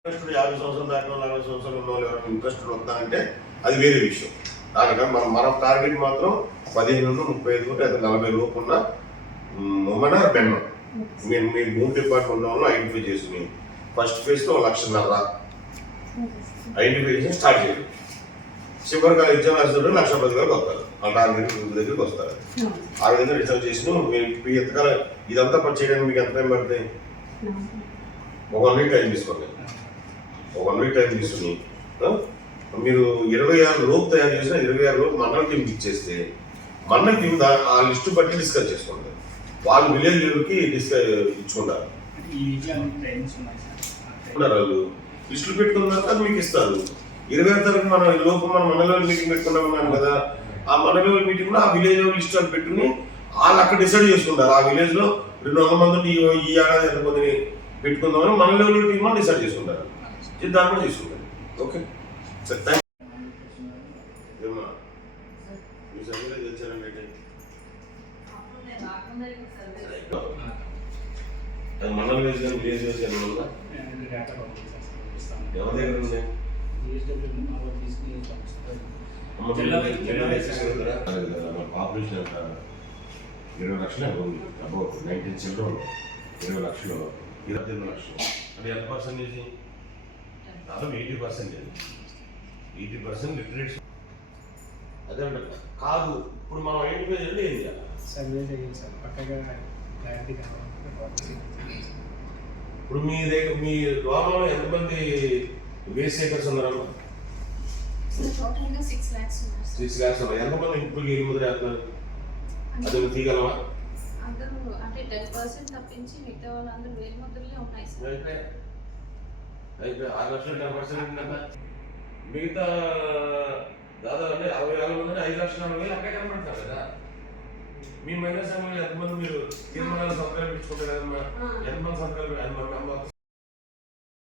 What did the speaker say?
Interested యాభై సంవత్సరాల దాకా నలభై సంవత్సరాలు ఉన్న వాళ్ళు ఎవరైనా ఇంట్రెస్టెడ్ వస్తారంటే అది వేరే విషయం. దానికన్నా మనం మన టార్గెట్ మాత్రం పదిహేను నుండి ముప్పై ఐదు నుండి నలభై లోపు ఉన్న ఉమెన్ ఆర్ మెన్ మీరు మీ భూమి డిపార్ట్మెంట్ వాళ్ళు ఐడెంటిఫై చేసుకుని ఫస్ట్ ఫేజ్లో లక్షన్నర ఐడెంటిఫై చేసి స్టార్ట్ చేయండి చివరిగా ఎగ్జామ్ రాసిన లక్ష పది వేలకు వస్తారు. ఆ టార్గెట్ దగ్గరికి వస్తారు. ఆ విధంగా రిసర్వ్ చేసి మీ ఎంతకాలం ఇదంతా పని చేయడానికి మీకు ఎంత టైం పడుతుంది? ఒక వన్ వీక్ టైం తీసుకోండి. వన్ వీక్ టైం తీసుకుని మీరు ఇరవై ఆరు లోపు తయారు చేసిన ఇరవై ఆరు లోపు మండల టీంకి ఇచ్చేస్తే మండల టీం ఆ లిస్టు బట్టి డిస్కస్ చేసుకుంటారు వాళ్ళు విలేజ్ లెవెల్కి డిస్కస్ ఇచ్చుకుంటారు. వాళ్ళు. లిస్టులు పెట్టుకున్న తర్వాత మీకు ఇస్తారు. ఇరవై ఆరు తారీఖు మనం లోపు మనం మండల లెవెల్ మీటింగ్ పెట్టుకున్నాం కదా ఆ మండల లెవెల్ మీటింగ్లో ఆ విలేజ్ లిస్ట్ వాళ్ళు పెట్టుకుని వాళ్ళు అక్కడ డిసైడ్ చేసుకుంటారు. ఆ విలేజ్లో రెండు వందల మంది ఈ ఏడాది ఎంతమందిని పెట్టుకుందామని మన లెవెల్ టీం డిసైడ్ చేసుకుంటారు. ఇది దాన్ని కూడా చేసుకుంటారు ఓకే. సార్ థ్యాంక్ ఏమా మీ సర్వీలో తెచ్చారండి అది మండల విలేజ్ కానీ విలేజ్ విలేజ్ కానీ ఉందా? ఎవరి దగ్గర ఉంది? పాపులేషన్ ఎంత? ఇరవై లక్షలు ఎంత ఉంది. అబౌట్ నైన్టీన్ చిల్డ్రన్ ఇరవై లక్షలు ఇరవై ఎనిమిది లక్షలు. అంటే ఎంత పర్సెంటేజ్ దాదాపు eighty percentage eighty percent literates. అదే అంటే కాదు ఇప్పుడు మనం ఐడెంటిఫై చేయాలి ఏం చేయాలి? సర్వే చేయాలి సార్ పక్కగా క్లారిటీ ఇప్పుడు మీ దగ్గర మీ గ్రామంలో ఎంతమంది వేస్ట్ సేకర్స్ ఉన్నారమ్మా సిక్స్ ల్యాక్స్ ఉన్నారు సార్. సిక్స్ ల్యాక్స్ ఉన్నారు. ఎంతమంది ఇప్పుడు ఎన్ని ముద్ర వేస్తున్నారు అది తీయగలవా అందరూ అంటే టెన్ పర్సెంట్ తప్పించి మిగతా వాళ్ళందరూ వేలు ముద్రలే ఉన్నాయి సార్. అయితే అయితే ఆరు లక్షలు టెన్ పర్సెంట్ ఏంటన్నా మిగతా దాదాపు అంటే అరవై వేల మంది ఐదు లక్షల నలభై అక్కడే కనబడతారు కదా. మీ మహిళా సంఘంలో ఎంతమంది మీరు తీర్మానాలు సంతకాలు ఇచ్చుకుంటారు కదమ్మా ఎంతమంది సంతకాలు